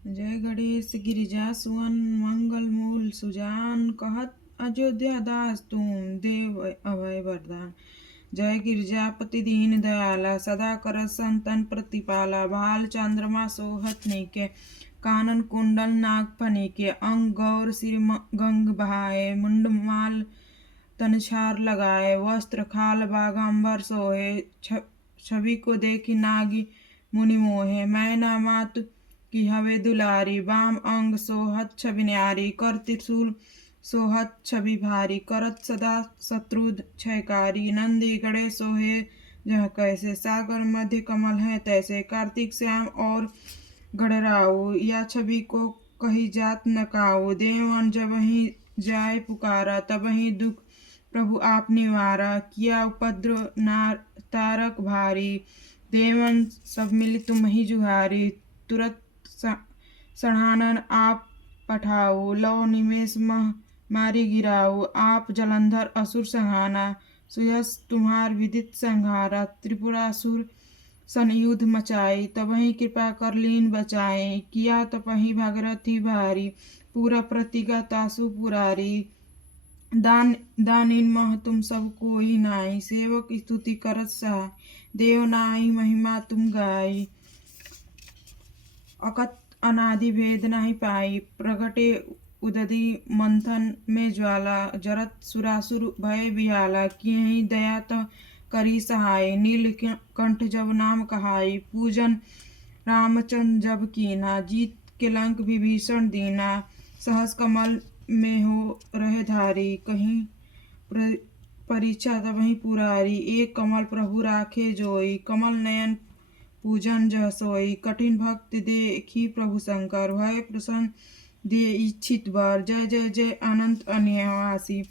जय गणेश गिरिजा सुवन मंगल मूल सुजान कहत अयोध्या दास तुम देव अभय वरदान। जय गिरिजापति दीन दयाला सदा कर संतन प्रतिपाला। भाल चंद्रमा सोहत नीके कानन कुंडल नाग फनीके। अंग गौर सिर गंग बहाए मुंडमाल तनछार लगाए। वस्त्र खाल बागांबर सोहे छवि को देखी नागी मुनि मोहे। मैना मातु की हवे दुलारी बाम अंग सोहत छवि न्यारी। कर त्रिशूल सोहत छवि भारी करत सदा शत्रुध क्षयकारी। नंदी गड़े सोहे जह कैसे सागर मध्य कमल है तैसे। कार्तिक श्याम और गढ़राऊ या छवि को कही जात न काऊ। देवन जब ही जाय पुकारा तब ही दुख प्रभु आप निवारा। किया उपद्रव नार तारक भारी देवन सब मिल तुम ही जुहारी। तुरत सढ़ानन आप पठाओ लो निमेष मह मारी गिराओ। आप जलंधर असुर संहाना सुयस तुम्हार विदित संहारा। त्रिपुरासुर सन युद्ध मचाई तबहि कृपा कर लीन बचाए। किया तपहि भागरथी भारी पूरा प्रतिगत आसु पुरारी। दानिन मह तुम सब कोई नाई सेवक स्तुति करत सहाय। देव नाई महिमा तुम गाई अकत अनादि भेद नहीं पाई। प्रगटे उदधि मंथन में ज्वाला जरत सुरासुर भय बिहाला। कियहि दया त करी सहाय नीलकंठ जब नाम कहाई। पूजन रामचंद्र जब कीना जीत के लंक विभीषण दीना। सहस कमल में हो रहे धारी कहीं परीक्षा तबहि पुरारी। एक कमल प्रभु राखे जोई कमल नयन पूजन जह सोई। कठिन भक्ति देखी प्रभु शंकर भय प्रसन्न दे इच्छित वर। जय जय जय अनंत अनिवासी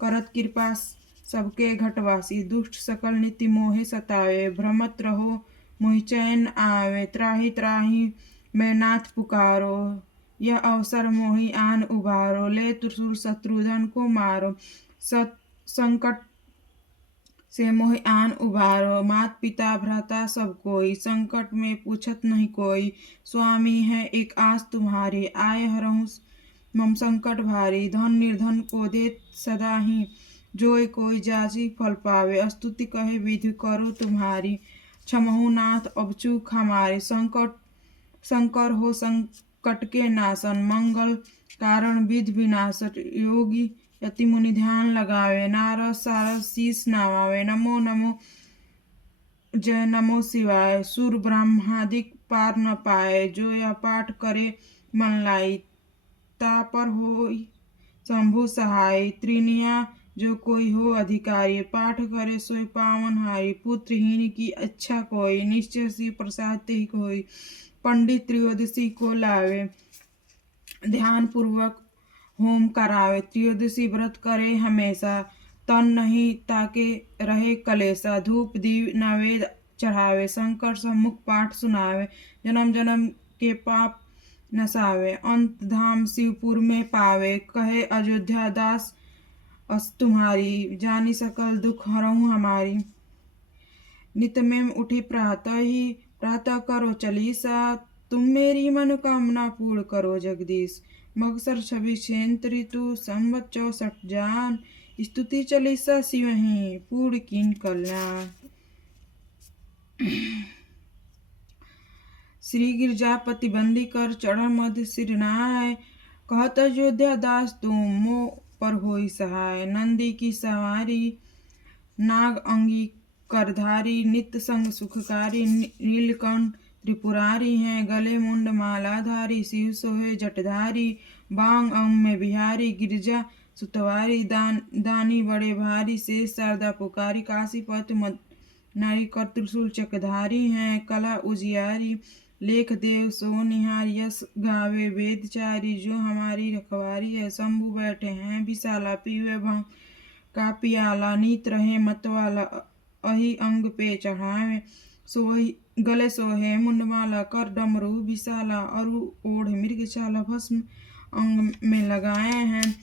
करत कृपा सबके घटवासी। दुष्ट सकल नित्य मोहे सतावे भ्रमत रहो मोहि चैन आवे। त्राहि त्राहि मैं नाथ पुकारो यह अवसर मोहि आन उबारो। ले त्रिशूल शत्रुधन को मारो संकट से मोहि आन उबारो। मात पिता भ्राता सब कोई संकट में पूछत नहीं कोई। स्वामी है एक आस तुम्हारी आए हरहु मम संकट भारी। धन निर्धन को देत सदा ही जोय कोई जाची फल पावे। स्तुति कहे विधि करो तुम्हारी क्षमहु नाथ अब चूक हमारी। शंकर हो संकट के नाशन मंगल कारण विधि विनाशक। योगी यति मुनि ध्यान लगावे नारद सारद शीस नवावे। नमो नमो जय नमो शिवाय सुर ब्रह्मादिक पार न पाए। जो यह पाठ करे मन लाई तापर हो शंभु सहाय। त्रिनिया जो कोई हो अधिकारी पाठ करे सोई पावन हारी। पुत्रहीन की अच्छा कोई निश्चय सी प्रसाद ते कोई। पंडित त्रयोदशी को लावे ध्यान पूर्वक होम करावे। त्रयोदशी व्रत करे हमेशा तन नहीं ताके रहे कलेसा। धूप दीप नवेद चढ़ावे शंकर सम्मुख पाठ सुनावे। जन्म जन्म के पाप नसावे अंत धाम शिवपुर में पावे। कहे अयोध्या दास अस तुम्हारी जानी सकल दुख हरहु हमारी। नित में उठी प्रातः करो चलीसा। तुम मेरी मनोकामना पूर्ण करो जगदीश। मगसर 26 ऋतु संवत 64 जान। स्तुति चलीसा शिवहि पूर्ण कीन कल्याण। श्री गिरजापति बंदी कर चढ़ मध्य सिर नहाय। कहत अयोध्या दास तुम मो पर होई सहाय। नंदी की सवारी नाग अंगी करधारी नित्य संग सुखकारी। नीलकंठ त्रिपुरारी हैं गले मुंड मालाधारी। शिव सोहे जटधारी बांग अंग में बिहारी। गिरजा सुतवारी दानी बड़े भारी। शेष शारदा पुकारी काशीपत नारी कर त्रिशूल चक्रधारी हैं। कला उजियारी लेख देव सो निहार। यश गावे वेदचारी जो हमारी रखवारी है। शंभु बैठे हैं विशाला पीवे भंग का पियाला। नीत रहे मतवाला अहि अंग पे चढ़ावे। सोही गले सोहे मुंडमाला कर डमरू विशाला। अरु ओढ़ मृगशाला भस्म अंग में लगाए हैं।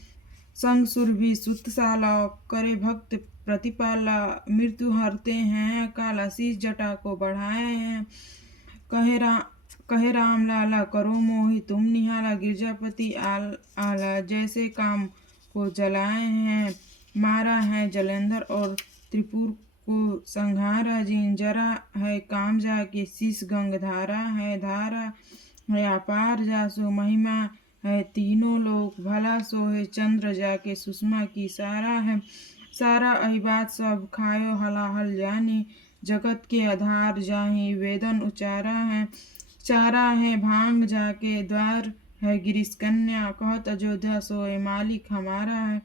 संग सुर भी सुतशाला करे भक्त प्रतिपाला। मृत्यु हरते हैं काला शीश जटा को बढ़ाए हैं। कहे राम लाला करो मोहि तुम निहाला, गिरजापति आला जैसे काम को जलाए हैं, मारा है जलेंधर और त्रिपुर को संहारा, जिंजरा है काम जाके शीश गंगधारा है, धारा है अपार जासो महिमा है तीनों लोग, भला सो है चंद्र जाके सुषमा की सारा है, सारा अहिबात सब खायो हलाहल जानी, जगत के आधार जाहि वेदन उचारा है, चारा है भांग जाके द्वार है गिरीश कन्या, कहत अयोध्या सोए मालिक हमारा है,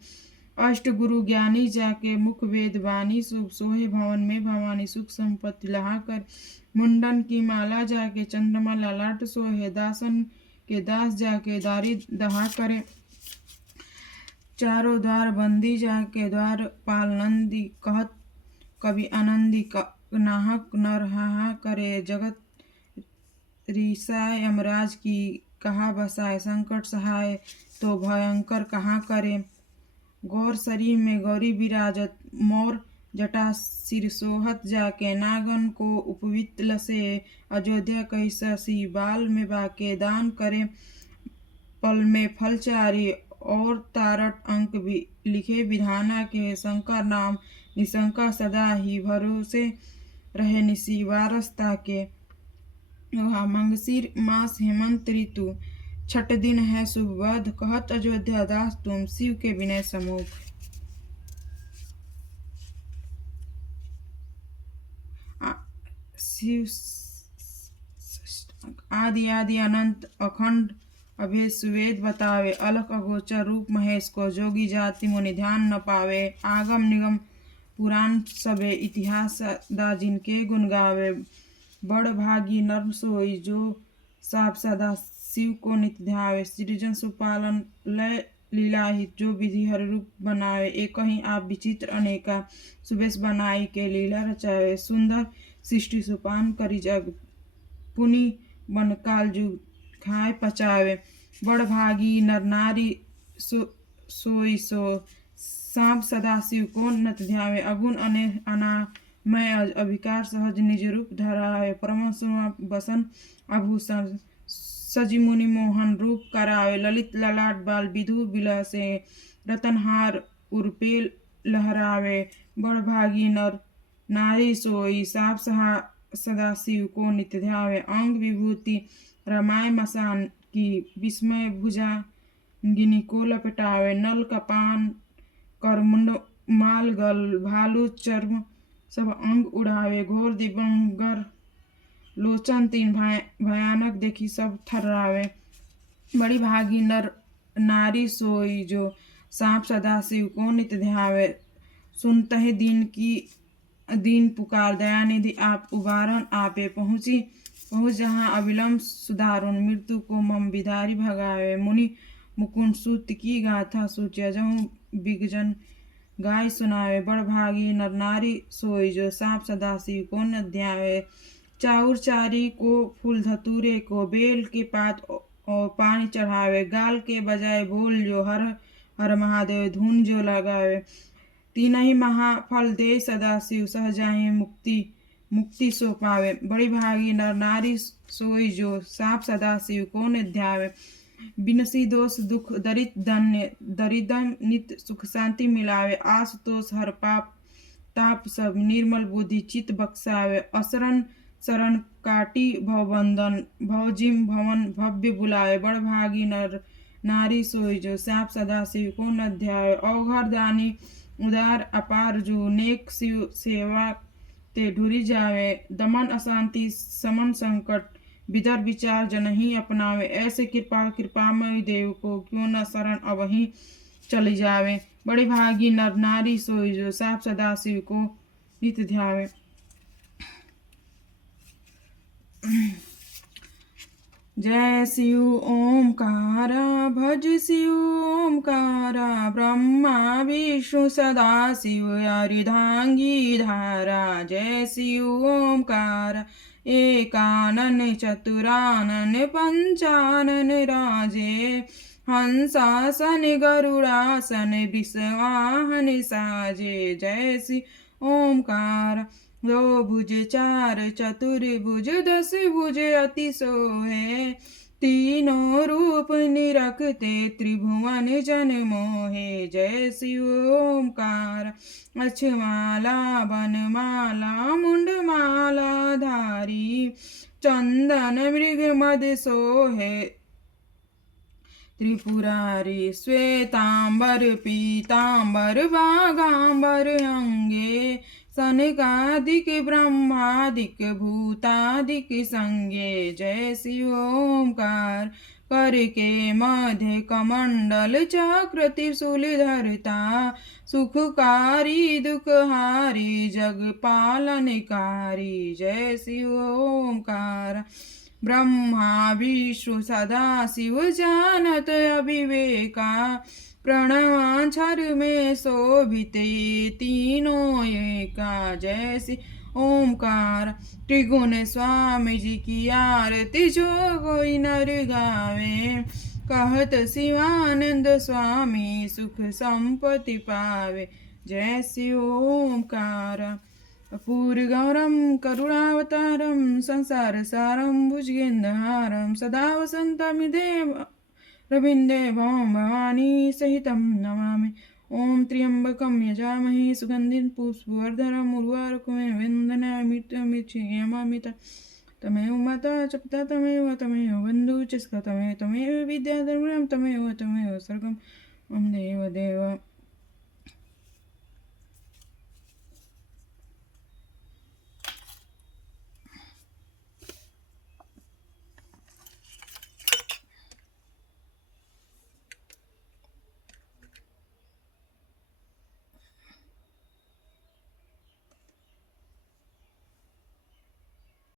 अष्ट गुरु ज्ञानी जाके मुख वेद वाणी, सुख सोहे भवन में भवानी, सुख संपत्ति लहा कर, मुंडन की माला जाके चंद्रमा ललाट सोहे, दासन के दास जाके दारी दहा करे, चारों द्वार बंदी जाके द्वार पाल नंदी, कहत कवि आनंदी नाहक नर हाहा करे, जगत रिसाए यमराज की कहा बसाए, संकट सहाय तो भयंकर कहाँ करे, गौर शरीर में गौरी विराजत, मोर जटा सिर सोहत जाके, नागन को उपवित लसे, अयोध्या कैसा बाल में बाके, दान करे पल में फल चारी, और तारट अंक भी लिखे विधाना के, शंकर नाम निशंका सदा ही भरोसे रहे निसी वारस्ता के, मंगशीर मास हेमंत ऋतु, छठ दिन है सुबध, कहत अयोध्या दास तुम शिव के विनय समूह। शिव आदि आदि अनंत अखंड अभेद सुवेद बतावे, अलख अगोचर रूप महेश को, जोगी जाति मुनि ध्यान न पावे, आगम निगम पुराण सबे, इतिहास सदा जिनके गुण गावे, बड़ भागी नर सोई जो साप सदा शिव को नित्य ध्यावे, सृजन सुपालन लय लीला हित, जो विधि हर रूप बनावे, एक ही आप विचित्र अनेका, सुबेश बनाई के लीला रचावे, सुंदर सृष्टि सुपान करी जग, पुनि बन काल जुग खाए पचावे, बड़ भागी नर नारी सोई सो, सांप सदा शिव को नत ध्यावे, अगुण अना मैं अभिकार सहज निज रूप धरावे, परम सुन बसन आभूषण, सजी मुनि मोहन रूप करावे, ललित ललाट बाल विधु बिलसे, रतनहार उर्पेल लहरावे, बड़ भागी नर नारी सोई, साप सदा शिव को नित्य ध्यावे, अंग विभूति रमाय मसान की, विस्मय भुजा गिनी को लपटावे, नल कपान कर मुंड माल गल, भालू चर्म सब अंग उड़ावे, घोर दिगंबर लोचन तीन भयानक देखी सब थर्रावे, बड़ी भागी नर नारी सोई जो सांप सदा शिव को नित्य ध्यावे, सुनते दीन पुकार दयानिधि आप उबारन, आपे पहुँच जहाँ अविलंब सुधारुन, मृत्यु को मम विदारी भगावे, मुनि मुकुंद सूत की गाथा सूचिया जहूँ बिगजन गाय सुनावे, बड़ भागी नर नारी सोई जो सांप सदा शिव को न ध्यावे, चाउर चारी को फूल धतूरे को, बेल के पात और पानी चढ़ावे, गाल के बजाय बोल जो हर हर महादेव धुन जो लगावे, तीन ही महाफल दे सदा शिव, सहजाही मुक्ति सो पावे, बड़ी भागी नर नारी सोई जो सांप सदा शिव को न ध्यावे, बिनसी दोष दुख दरित धन्य दरिदम नित सुख शांति मिलावे, आस तोष हर पाप ताप सब, निर्मल बुद्धि चित बक्सावे, असरण शरण काटी भवबंधन, भवजिम भवन भव्य बुलावे, बड़ भागी नर नारी सोई जो सांप सदा शिव को न ध्यावे, अवघर दानी उदार अपार जो नेक शिव सेवा ते ढुरी जावे, दमन अशांति समन संकट विदर विचार जनही अपनावे, ऐसे कृपामय देव को क्यों न शरण अवहीं चली जावे, बड़ी भागी नर नारी सोई जो सांप सदा शिव को नित्य ध्यावे। जय शिव ओमकारा भज शिव ओमकारा, ब्रह्मा विष्णु सदा शिव अर्धांगी धारा, जय शिव ओमकारा एकानन चतुरानन पंचानन राजे, हंसासन गरुड़ासन विषवाहन साजे, जय शिव ओमकारा दो भुज चार चतुर्भुज दस भुज अति सोहे तीनों रूप निरखते त्रिभुवन जन मोहे। जय शिव ओंकार। अक्षमाला बनमाला मुंडमाला धारी चंदन मृग मद सोहे त्रिपुरारी श्वेतांबर पीतांबर बागांबर अंगे सनकादिक ब्रह्मादिक भूतादिक संगे। जय शिव ओंकार। कर के मध्य कमंडल चक्र त्रिशूल धरता सुखकारी दुखहारी जग पालनकारी। जय शिव ओंकार। ब्रह्मा विष्णु सदा शिव जानत अविवेका प्रणवाक्षर में शोभिते तीनों एका। जय श्री ओंकार। त्रिगुण स्वामी जी की आरती जो कोई नर गावे कहत शिवानंद स्वामी सुख संपत्ति पावे। जय श्री ओंकार। पूर्गौरं करुणावतारं संसारसारं भुजगेन्द्रहारं सदा वसन्तमिदेव रविन्दे भवं भवानी सहितं नमामि। ॐ त्र्यम्बकं यजामहे सुगन्धिं पुष्पवर्धनम् उर्वारुकमेव वन्दनामि मृत्युर्मुक्षीयमामि तमेव माता च पिता तमेव बन्धुः च सखा तमेव विद्याधर्मं तमेव सर्वं मम देव